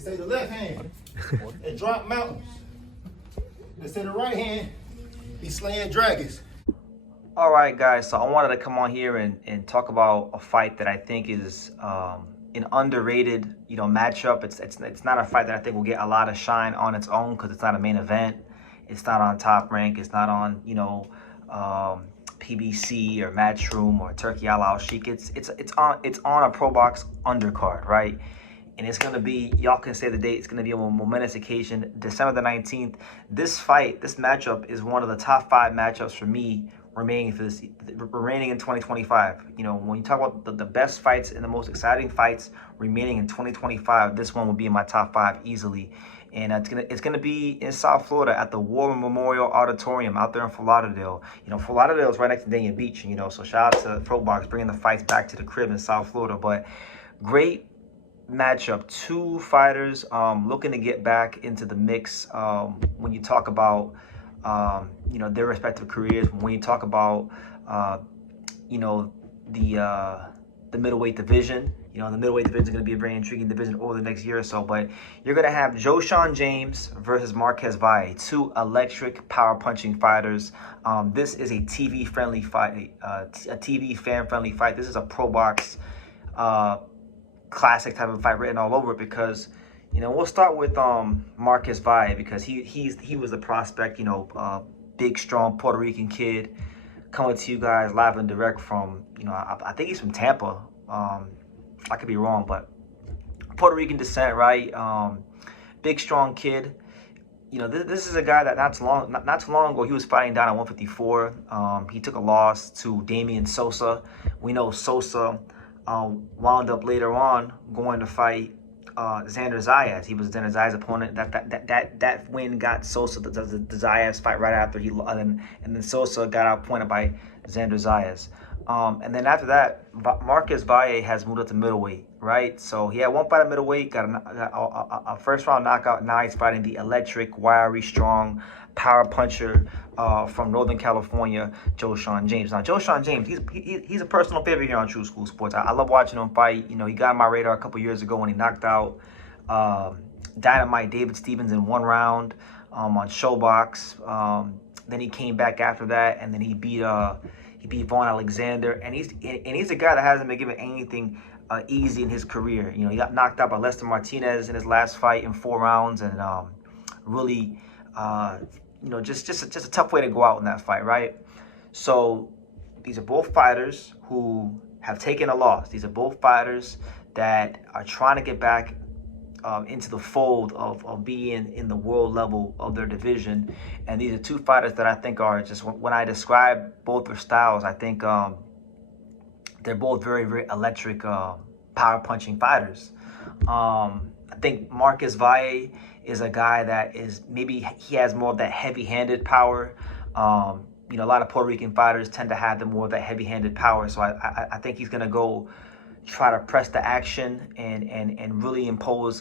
They say the left hand, it drop mountains. They say the right hand, be slaying dragons. All right, guys, so I wanted to come on here and talk about a fight that I think is an underrated, matchup. It's not a fight that I think will get a lot of shine on its own because it's not a main event. It's not on Top Rank. It's not on, PBC or Matchroom or Turkey Al Al Sheik. It's on a Pro Box undercard, right? And it's going to be, y'all can say the date, it's going to be a momentous occasion, December the 19th. This matchup is one of the top 5 matchups for me remaining in 2025. When you talk about the best fights and the most exciting fights remaining in 2025, this one will be in my top 5 easily. And it's gonna be in South Florida at the War Memorial Auditorium out there in Fort Lauderdale. Fort Lauderdale is right next to Dania Beach. So shout out to Pro Box bringing the fights back to the crib in South Florida. But great matchup, 2 fighters looking to get back into the mix. When you talk about their respective careers, when you talk about the middleweight division, the middleweight division is going to be a very intriguing division over the next year or so. But you're going to have Joeshon James versus Marques Valle, 2 electric power punching fighters. This is a TV friendly fight, a TV fan friendly fight. This is a Pro Box classic type of fight written all over it because we'll start with Marques Valle because he was the prospect, big strong Puerto Rican kid coming to you guys live and direct from I think he's from Tampa. I could be wrong, but Puerto Rican descent, right? Big strong kid. This is a guy that not too long ago he was fighting down at 154. He took a loss to Damian Sosa. We know Sosa wound up later on going to fight Xander Zayas. He was Xander Zayas' opponent. That win got Sosa the Zayas fight right after and then Sosa got outpointed by Xander Zayas. And then after that, Marques Valle has moved up to middleweight, right? So he had one fight at middleweight, got a first round knockout. Now he's fighting the electric, wiry, strong power puncher from Northern California, Joeshon James. Now, Joeshon James, he's a personal favorite here on True School Sports. I love watching him fight. He got on my radar a couple years ago when he knocked out Dynamite David Stevens in 1 round on Showbox. Then he came back after that, and then he beat Vaughn Alexander. And he's a guy that hasn't been given anything easy in his career. He got knocked out by Lester Martinez in his last fight in 4 rounds, and really. Just a tough way to go out in that fight, right? So these are both fighters who have taken a loss. These are both fighters that are trying to get back into the fold of being in the world level of their division. And these are 2 fighters that I think are just, when I describe both their styles, I think they're both very, very electric power punching fighters. I think Marques Valle is a guy that is maybe he has more of that heavy-handed power. A lot of Puerto Rican fighters tend to have more of that heavy-handed power. So I think he's gonna go try to press the action and really impose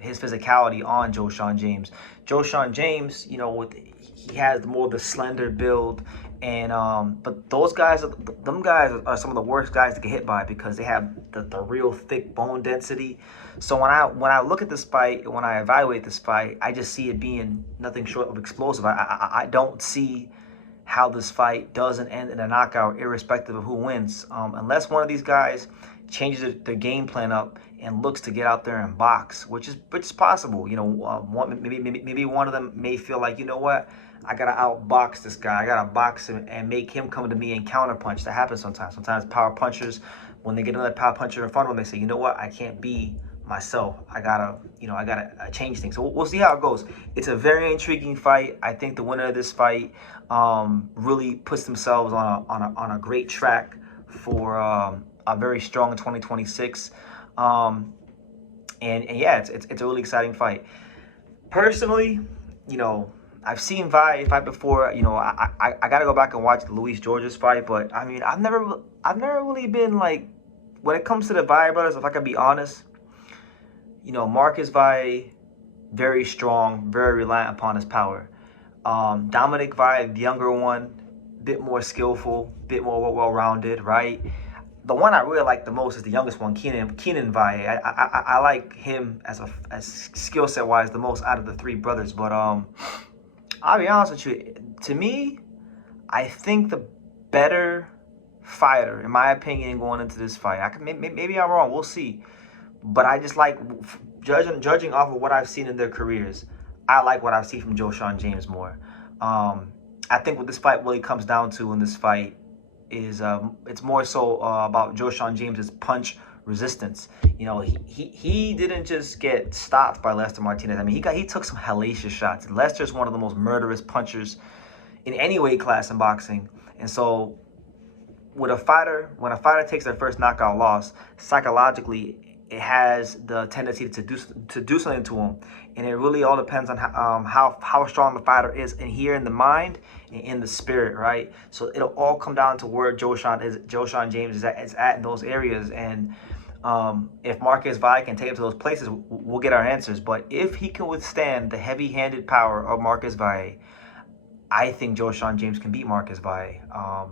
his physicality on Joeshon James. Joeshon James, he has more of the slender build, and but them guys are some of the worst guys to get hit by because they have the real thick bone density. So when I look at this fight, when I evaluate this fight, I just see it being nothing short of explosive. I don't see how this fight doesn't end in a knockout, irrespective of who wins, unless one of these guys changes their game plan up and looks to get out there and box, which is possible. Maybe one of them may feel like, I gotta outbox this guy. I gotta box him and make him come to me and counterpunch. That happens sometimes. Sometimes power punchers, when they get another power puncher in front of them, they say, I can't be myself. I gotta change things. So we'll see how it goes. It's a very intriguing fight. I think the winner of this fight really puts themselves on a great track for a very strong 2026. And yeah, it's a really exciting fight. Personally, I've seen Valle fight before. I gotta go back and watch the Luis Georges fight, but I mean, I've never really been like, when it comes to the Valle brothers, if I can be honest, Marques Valle, very strong, very reliant upon his power. Dominic Valle, the younger one, bit more skillful, bit more well-rounded, right? the one I really like the most is the youngest one, Keenan Valle. I like him as skill set wise the most out of the three brothers. But I'll be honest with you. To me, I think the better fighter, in my opinion, going into this fight. Maybe I'm wrong. We'll see. But I just like judging off of what I've seen in their careers. I like what I see from Joeshon James more. I think what this fight really comes down to in this fight is it's more so about Joeshon James's punch resistance. You know, he didn't just get stopped by Lester Martinez. I mean, he took some hellacious shots. Lester's one of the most murderous punchers in any weight class in boxing. And so when a fighter takes their first knockout loss, psychologically it has the tendency to do something to him, and it really all depends on how strong the fighter is in here, in the mind and in the spirit, right? So it'll all come down to where Joeshon James is at in those areas, and if Marques Valle can take it to those places, we'll get our answers. But if he can withstand the heavy-handed power of Marques Valle, I think Joeshon James can beat Marques Valle.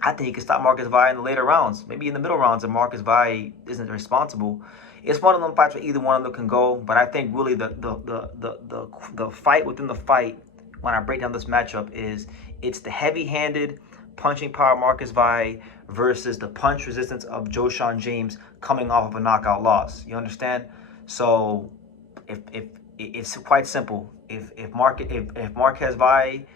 I think he can stop Marques Valle in the later rounds, maybe in the middle rounds, if Marques Valle isn't responsible. It's one of them fights where either one of them can go, but I think really the fight within the fight, when I break down this matchup, it's the heavy-handed punching power of Marques Valle versus the punch resistance of Joeshon James coming off of a knockout loss. You understand? So if it's quite simple. If Marques Valle,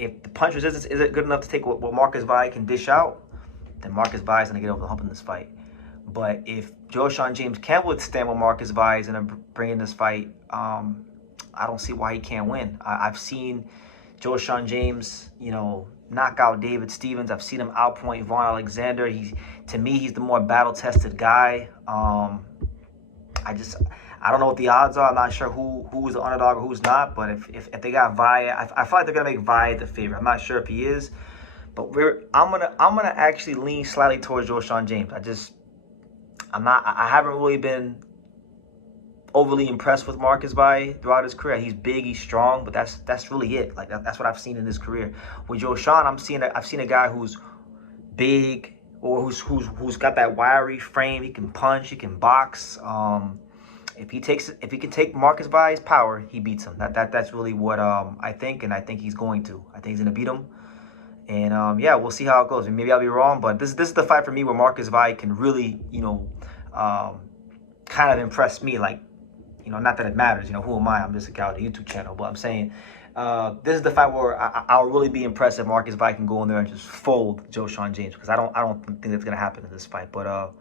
if the punch resistance isn't good enough to take what Marques Valle can dish out, then Marques Valle is going to get over the hump in this fight. But if Joeshon James can withstand what Marques Valle is going to bring in this fight, I don't see why he can't win. I've seen Joeshon James, you know, knock out David Stevens. I've seen him outpoint Vaughn Alexander. To me, he's the more battle-tested guy. I don't know what the odds are. I'm not sure who is the underdog or who's not. But if they got Valle, I feel like they're gonna make Valle the favorite. I'm not sure if he is, but I'm gonna actually lean slightly towards Joeshon James. I haven't really been overly impressed with Marques Valle throughout his career. He's big, he's strong, but that's really it. Like that's what I've seen in his career. With Joeshon, I've seen a guy who's big or who's got that wiry frame. He can punch, he can box. If he can take Marques Valle's power, he beats him. That's really what I think, and I think he's going to. I think he's gonna beat him, and yeah, we'll see how it goes. And maybe I'll be wrong, but this is the fight for me where Marques Valle can really, you know, kind of impress me. Like, you know, not that it matters. You know, who am I? I'm just a guy with a YouTube channel, but I'm saying this is the fight where I'll really be impressed if Marques Valle can go in there and just fold Joeshon James, because I don't think that's gonna happen in this fight, but.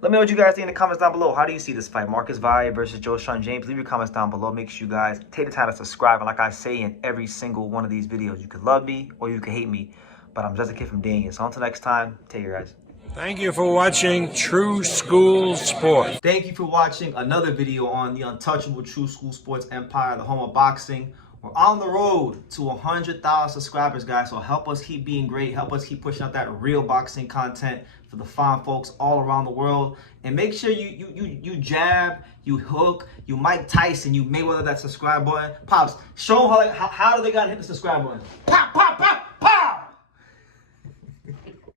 Let me know what you guys think in the comments down below. How do you see this fight? Marques Valle versus Joeshon James. Leave your comments down below. Make sure you guys take the time to subscribe. And like I say in every single one of these videos, you could love me or you could hate me, but I'm just a kid from Dania. So until next time, take care, guys. Thank you for watching True School Sports. Thank you for watching another video on the untouchable True School Sports empire, the home of boxing. We're on the road to 100,000 subscribers, guys. So help us keep being great. Help us keep pushing out that real boxing content for the fine folks all around the world. And make sure you jab, you hook, you Mike Tyson, you Mayweather that subscribe button. Pops, show them how do they gotta hit the subscribe button. Pop, pop, pop.